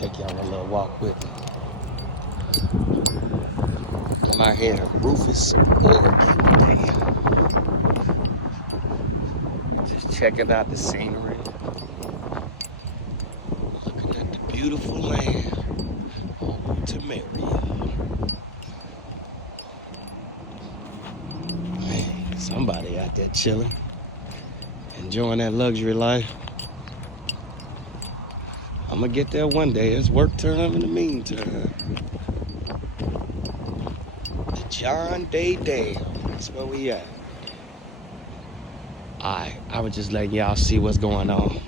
Take y'all on a little walk with me. I'm out here in Rufus, Oregon. Just checking out the scenery. Looking at the beautiful land. Home to Maria. Man, somebody out there chilling. Enjoying that luxury life. I'm gonna get there one day. It's work time in the meantime. The John Day Dam. That's where we at. Alright, I was just letting y'all see what's going on.